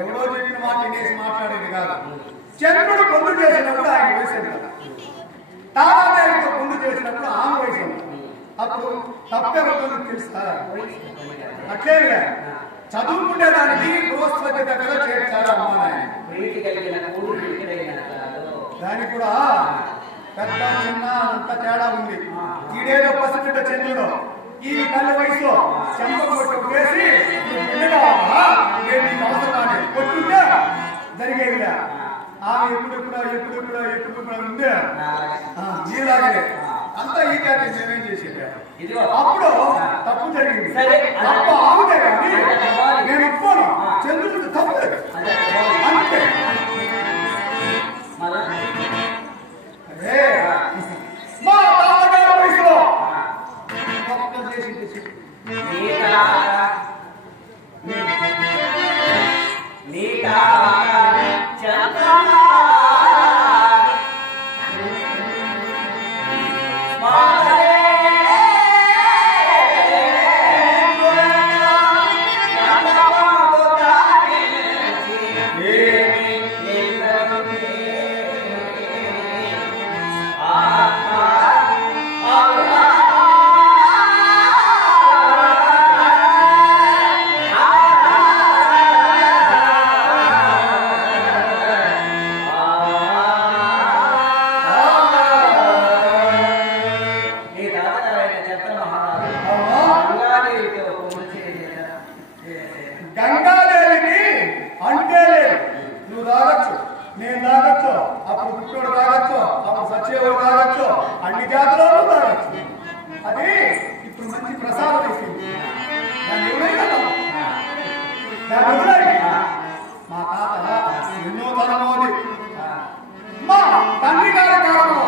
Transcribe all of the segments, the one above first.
ఎవరో చెప్పిన మాట వినేసి మాట్లాడేది కాదు. చంద్రుడు పొందు చేసినప్పుడు ఆయన వయసు ఎంత, తారాదేవితో పొందు చేసినప్పుడు ఆమె వయసు ఎంత. అప్పుడు తప్పెవరితో తెలుసా? అట్లేదుగా చదువుకునేదానికి గృహస్థ దగ్గర చేర్చారు అమ్మా నాయన. దానికి కూడా పెద్ద చిన్న అంత తేడా ఉంది. ఈడేదో పసిబిడ్డ చంద్రుడు, ఈ తల్లి వయసు చెంప కొట్టు వేసి నేను అవసరాన్ని కొట్టుంటే జరిగేదిగా. ఆమె ఎప్పుడు ఉంది నీలాగే అంతా ఈ జాతి మేమేం చేసేది. అప్పుడు తప్పు జరిగింది, తప్పు ఆమెదే కానీ నేను ఒప్పుకోను. చంద్రుడికి తప్పు అంతే. అదే మా తాతగారి వయసులో తప్పు చేసింది. గంగాదేవికి అంటే నువ్వు తాగొచ్చు, నేను తాగొచ్చు, అప్పుడు పుట్టోడు తాగొచ్చు, అప్పుడు సచ్చేవాడు తాగొచ్చు, అన్ని జాతులలో తాగొచ్చు. అది ఇప్పుడు మంచి ప్రసాదం వేసింది. దాన్ని ఎవరైనా మా తాత ఎన్నో తరమోది మా తండ్రి గారి కాలంలో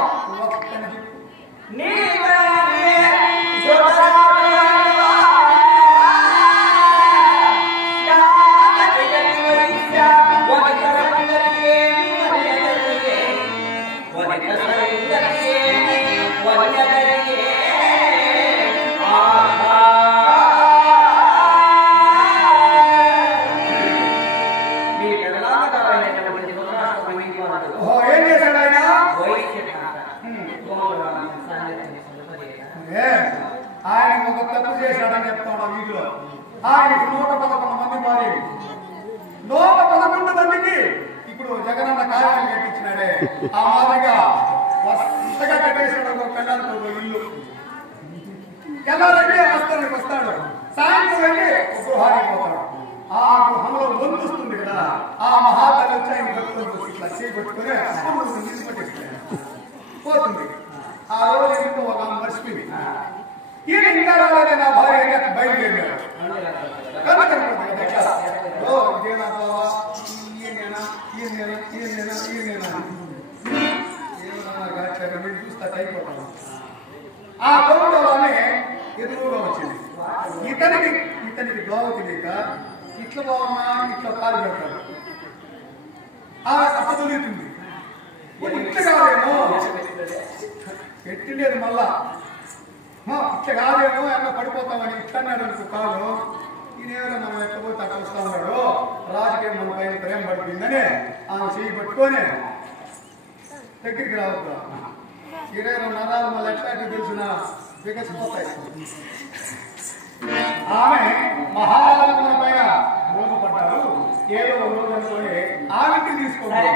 ఏం చేశాడు ఆయన? ఆయన ఒక తప్పు చేశాడని చెప్తాడు వీధిలో. ఆయనకు 111 మంది భార్యలు, 111 మందికి ఇప్పుడు జగనన్న కార్యాలయం కట్టించినాడే ఆ మాదిరిగా వరుసగా కట్టేసాడు. ఒక పిల్లలతో ఇల్లు ఎలాగంటే వస్తానికి వస్తాడు, సాయంత్రం వెళ్ళి ఒక గృహానికి పోతాడు. ఆ గృహంలో వందుస్తుంది కదా, ఆ మహాతల్లి వచ్చి ఆయన కట్టుకొని ఇట్లా చేపట్టుకొని పోతుంది. ఆ రోజు ఇంట్లో ఒక మర్చిపోయింది. ఈయన ఇంకా రాలేదే నా భార్య బయలుదేరాడు. చూస్తా అయిపోతాను. ఆ కోటలోనే ఎదురుగా వచ్చింది. ఇతనికి దోవ తెలియక ఇట్లా బాగున్నా ఇట్లా కాలు పెడతాడు. ఆ అప్పదులుతుంది. ఇట్లా కాదేమో పెట్టిండేది మళ్ళా ఇట్లా కాదేమో ఎక్కడ పడిపోతామని ఇట్లా అన్నాడు అనుకో కాదు. ఈయన మనం ఎట్టపోతే అక్కడ వస్తా ఉన్నాడు, రాజకీయం మన పైన ప్రేమ పడిపోయిందని ఆమె చేయి పట్టుకొని దగ్గరికి రావద్దు. 20 నరాలు మళ్ళీ ఎట్లాంటి తెలిసిన బిగసిపోతాయి. ఆమె మహారాజుల పైన రోజు పడ్డారు. ఏదో రోజు అనుకోని ఆమెకి తీసుకోవాలి.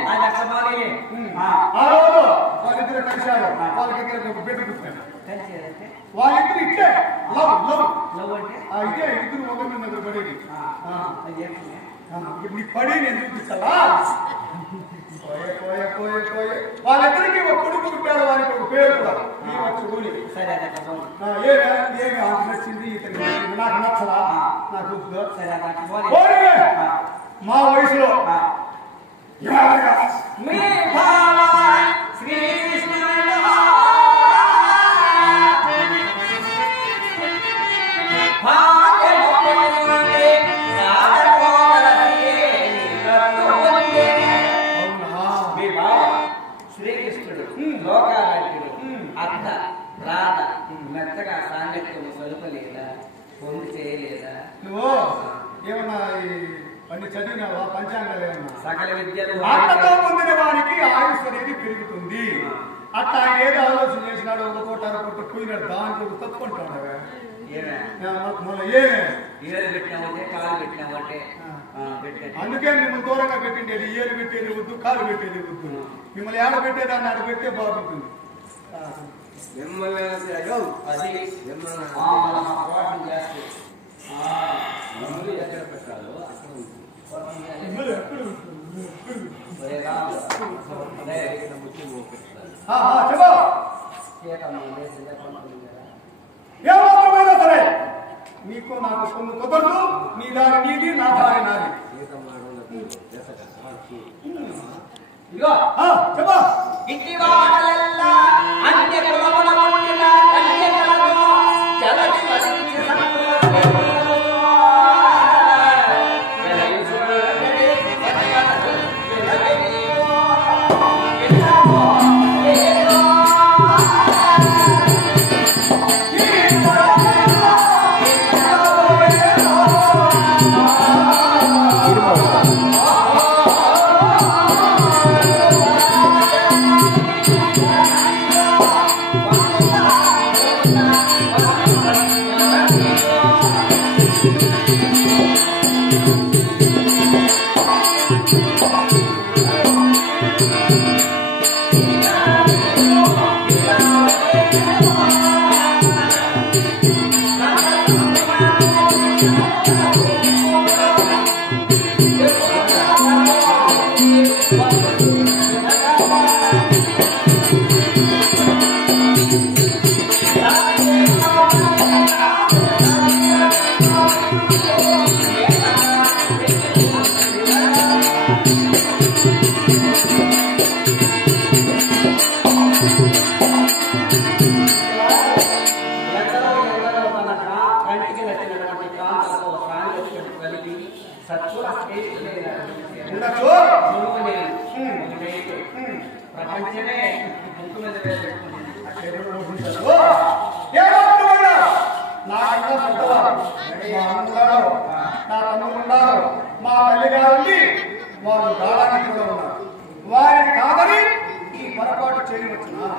ఆ రోజు వాళ్ళిద్దరు కలిశారు. వాళ్ళకి ఒక బిడ్డ పుట్టారు. వాళ్ళిద్దరు ఇట్లే అయితే ఇద్దరు ఒక మీద పడేది. నీ పడి నేను చూపిస్తావా? వాళ్ళిద్దరికి ఒక కొడుకు పుట్టాడు. వారికి ఒక పేరు కూడా వచ్చి ఏమి నచ్చింది ఇతనికి నాకు నచ్చదా నాకు మా వయసులో శ్రీకృష్ణుడు లోకారాధ్యుడు అంత రాత మెత్తగా సాంగత్యం సలుపలేదా పొంది చేయలేదా నువ్వు ఏమన్నా అన్ని చదివినావా పంచాంగాలు ఏమన్నా సకల విద్యలు ఆటతో పొందిన వారికి ఆయుష్ అనేది పెరుగుతుంది అట్లా ఆయన ఏదో ఆలోచన చేసినాడు ఒక కోట అర కోట పోయినాడు దానికి ఒక తప్పుకుంటాడు ఏరు పెట్టినామంటే కాలు పెట్టినామంటే అందుకే మిమ్మల్ని దూరంగా పెట్టిండేది ఏరు పెట్టేది వద్దు కాలు పెట్టేది వద్దు మిమ్మల్ని ఏడ పెట్టేది అన్నాడు పెడితే బాగుంటుంది ఎక్కడ పెట్టాలో ఏమాత్రమైనా సరే నీకు నాకు కొన్ని కుదరదు నీ దారి నీది నా దారి నాది ఇదిగో చెప్పా ఇంటి వాడలెల్లా అన్య కులమున పుట్టిన కన్యకలకు జలది వసించి ప్రపంచమే ముక్కు మీద నా తమ్ముడు ఉన్నారు మా తల్లి గారు వారు గాడానికి కూడా ఉన్నారు వారిని కాదని ఈ పొరపాటు చేయవచ్చునా